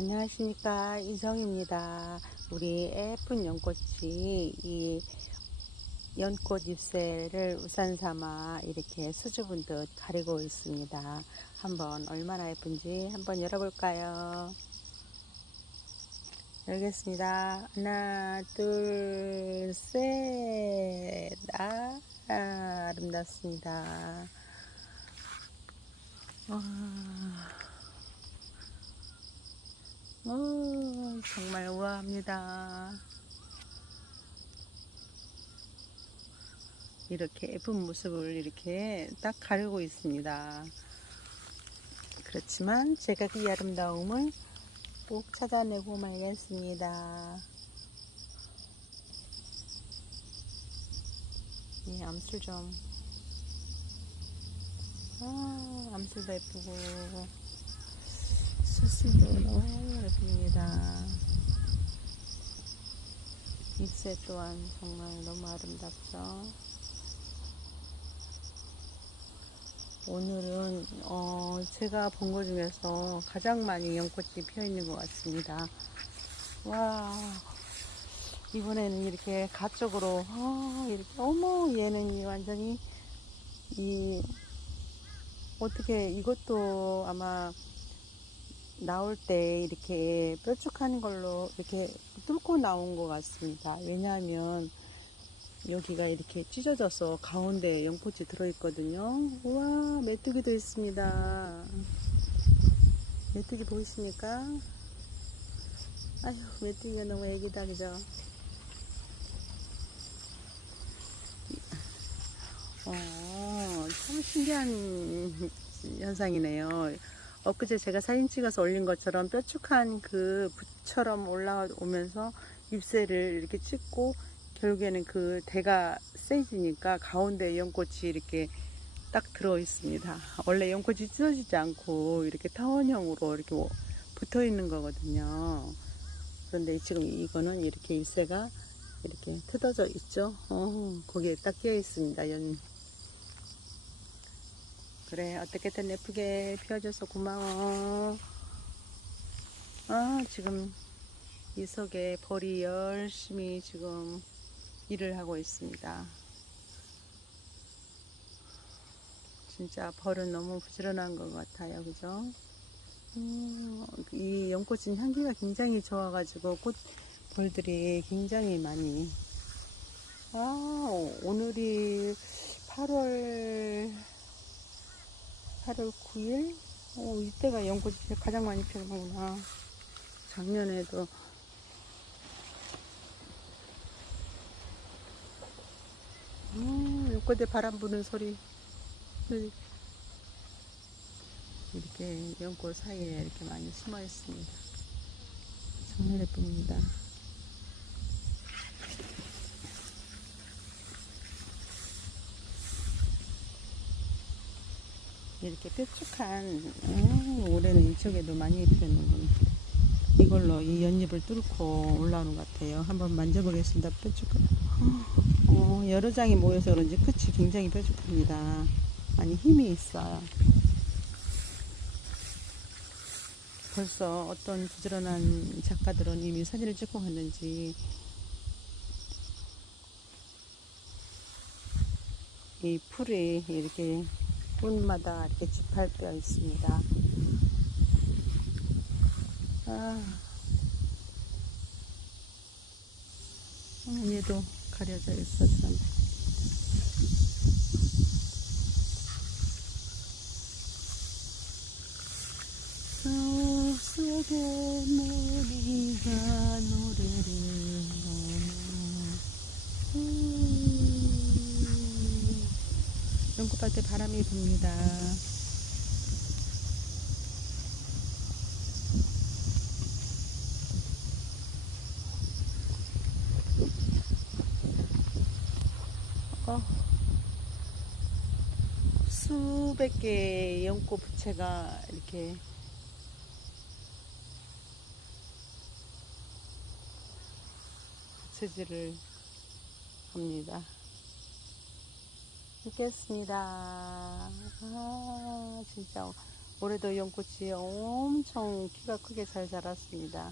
안녕하십니까 이정입니다. 우리 예쁜 연꽃이 이 연꽃 잎새를 우산 삼아 이렇게 수줍은 듯 가리고 있습니다. 한번 얼마나 예쁜지 한번 열어볼까요? 열겠습니다. 하나, 둘, 셋. 아, 아름답습니다. 와. 오, 정말 우아합니다. 이렇게 예쁜 모습을 이렇게 딱 가리고 있습니다. 그렇지만 제가 그 아름다움을 꼭 찾아내고 말겠습니다. 이 암술 좀. 아, 암술도 예쁘고. 너무 예쁩니다. 잎새 또한 정말 너무 아름답죠. 오늘은 어, 제가 본 것 중에서 가장 많이 연꽃이 피어 있는 것 같습니다. 와 이번에는 이렇게 가쪽으로 어, 이렇게 어머 얘는 이 완전히 이 어떻게 이것도 아마 나올 때 이렇게 뾰족한 걸로 이렇게 뚫고 나온 것 같습니다. 왜냐하면 여기가 이렇게 찢어져서 가운데 연꽃이 들어있거든요. 우와, 메뚜기도 있습니다. 메뚜기 보이십니까? 아휴, 메뚜기가 너무 애기다, 그죠? 어, 참 신기한 현상이네요. 엊그제 제가 사진 찍어서 올린 것처럼 뾰족한 그 붓처럼 올라오면서 잎새를 이렇게 찍고 결국에는 그 대가 세지니까 가운데 연꽃이 이렇게 딱 들어 있습니다. 원래 연꽃이 찢어지지 않고 이렇게 타원형으로 이렇게 뭐 붙어 있는 거거든요. 그런데 지금 이거는 이렇게 잎새가 이렇게 뜯어져 있죠. 어, 거기에 딱 끼어 있습니다. 연. 그래, 어떻게든 예쁘게 피워줘서 고마워. 아, 지금 이 속에 벌이 열심히 지금 일을 하고 있습니다. 진짜 벌은 너무 부지런한 것 같아요. 그죠? 음, 이 연꽃은 향기가 굉장히 좋아 가지고 꽃 벌들이 굉장히 많이 아 오늘이 8월 8월 9일? 어, 이때가 연꽃이 가장 많이 피는구나. 작년에도. 음, 연꽃에 바람 부는 소리. 이렇게 연꽃 사이에 이렇게 많이 숨어 있습니다. 정말 예쁩니다 이렇게 뾰족한 음, 올해는 이쪽에도 많이 피었는구나. 이걸로 이 연잎을 뚫고 올라오는 것 같아요. 한번 만져보겠습니다. 뾰족한. 어, 여러 장이 모여서 그런지 끝이 굉장히 뾰족합니다. 많이 힘이 있어요. 벌써 어떤 부지런한 작가들은 이미 사진을 찍고 갔는지. 이 풀이 이렇게 꽃마다 이렇게 지팔되어 있습니다. 아, 어, 얘도 가려져 있어, 참. 숲속에 머리가 노래를 하나 음, 연꽃밭에 바람이 붑니다. 어, 수백 개의 연꽃 부채가 이렇게 부채질을 합니다. 있겠습니다. 아, 진짜 올해도 연꽃이 엄청 키가 크게 잘 자랐습니다.